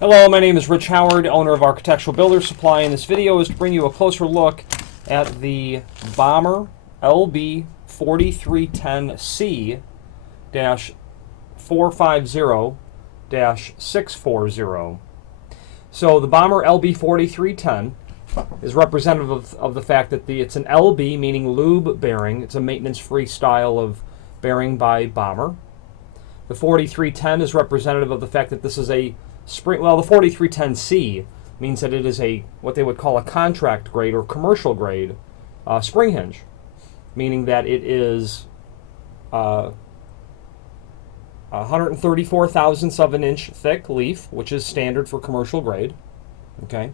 Hello, my name is Rich Howard, owner of Architectural Builders Supply, and this video is to bring you a closer look at the Bommer LB4310C-450-640. So the Bommer LB4310 is representative of the fact that it's an LB, meaning lube bearing. It's a maintenance-free style of bearing by Bommer. The 4310 is representative of the fact that this is a spring. Well, the 4310C means that it is what they would call a contract grade or commercial grade spring hinge, meaning that it is 134 thousandths of an inch thick leaf, which is standard for commercial grade. Okay,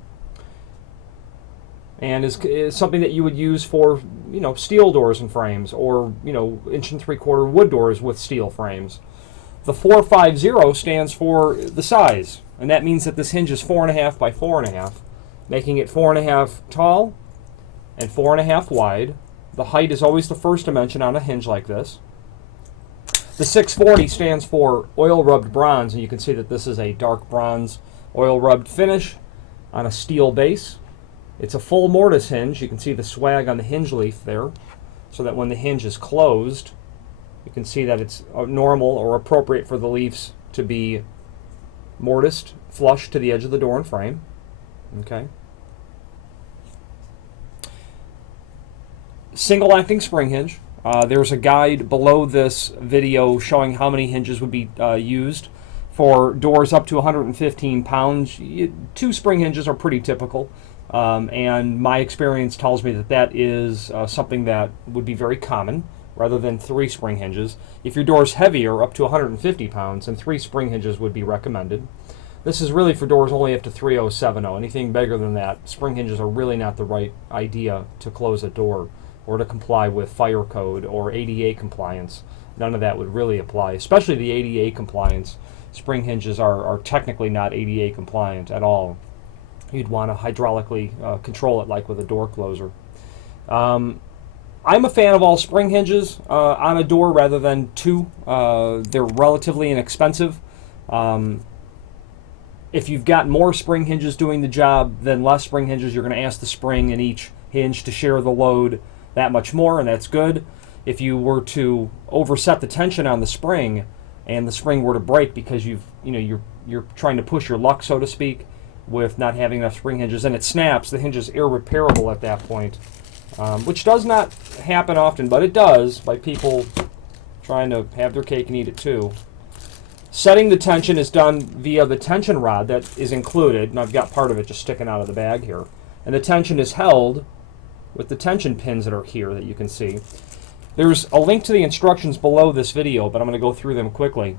and is something that you would use for steel doors and frames, or 1 3/4 wood doors with steel frames. The 450 stands for the size, and that means that this hinge is 4.5 by 4.5, making it 4.5 tall and 4.5 wide. The height is always the first dimension on a hinge like this. The 640 stands for oil rubbed bronze, and you can see that this is a dark bronze oil rubbed finish on a steel base. It's a full mortise hinge. You can see the swag on the hinge leaf there, so that when the hinge is closed, you can see that it's normal or appropriate for the leaves to be mortised flush to the edge of the door and frame. Okay. Single acting spring hinge. There's a guide below this video showing how many hinges would be used for doors up to 115 pounds. 2 spring hinges are pretty typical, and my experience tells me that that is something that would be very common, rather than 3 spring hinges. If your door's heavier, up to 150 pounds, then 3 spring hinges would be recommended. This is really for doors only up to 3070. Anything bigger than that, spring hinges are really not the right idea to close a door or to comply with fire code or ADA compliance. None of that would really apply, especially the ADA compliance. Spring hinges are technically not ADA compliant at all. You'd want to hydraulically control it like with a door closer. I'm a fan of all spring hinges on a door rather than 2. They're relatively inexpensive. If you've got more spring hinges doing the job than less spring hinges, you're going to ask the spring in each hinge to share the load that much more, and that's good. If you were to overset the tension on the spring, and the spring were to break because you're trying to push your luck, so to speak, with not having enough spring hinges, and it snaps, the hinge is irreparable at that point. Which does not happen often, but it does, by people trying to have their cake and eat it too. Setting the tension is done via the tension rod that is included, and I've got part of it just sticking out of the bag here. And the tension is held with the tension pins that are here that you can see. There's a link to the instructions below this video, but I'm going to go through them quickly.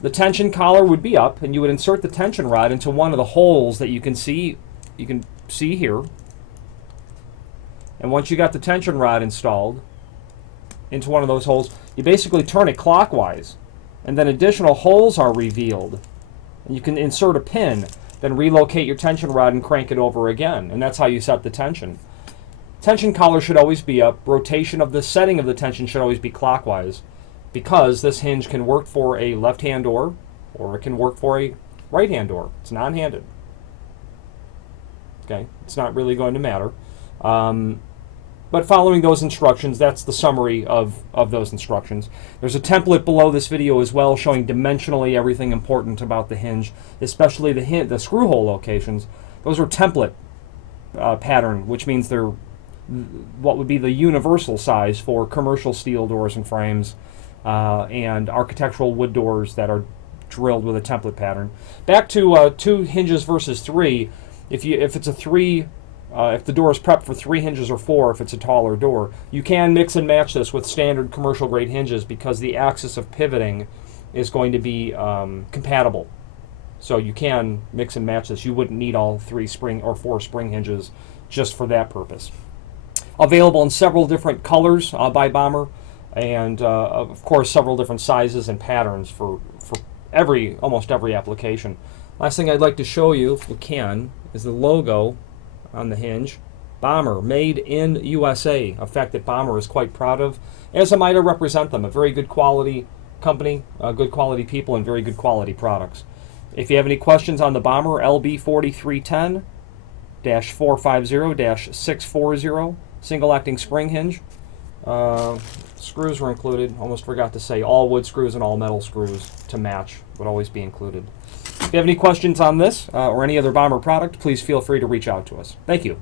The tension collar would be up, and you would insert the tension rod into one of the holes that you can see here. And once you got the tension rod installed into one of those holes, you basically turn it clockwise, and then additional holes are revealed. And you can insert a pin, then relocate your tension rod and crank it over again, and that's how you set the tension. Tension collar should always be up. Rotation of the setting of the tension should always be clockwise, because this hinge can work for a left-hand door, or it can work for a right-hand door. It's non-handed. Okay, it's not really going to matter. But following those instructions, that's the summary of those instructions. There's a template below this video as well showing dimensionally everything important about the hinge, especially the screw hole locations. Those are template pattern, which means they're what would be the universal size for commercial steel doors and frames and architectural wood doors that are drilled with a template pattern. Back to 2 hinges versus 3. If it's a 3, if the door is prepped for 3 hinges or 4, if it's a taller door, you can mix and match this with standard commercial grade hinges because the axis of pivoting is going to be compatible. So you can mix and match this. You wouldn't need all 3 spring or 4 spring hinges just for that purpose. Available in several different colors by Bommer, and of course several different sizes and patterns for almost every application. Last thing I'd like to show you, if we can, is the logo on the hinge. Bommer, made in USA, a fact that Bommer is quite proud of, as am I to represent them. A very good quality company, good quality people, and very good quality products. If you have any questions on the Bommer LB4310-450-640 single acting spring hinge, screws were included. Almost forgot to say all wood screws and all metal screws to match would always be included. If you have any questions on this or any other Bommer product, please feel free to reach out to us. Thank you.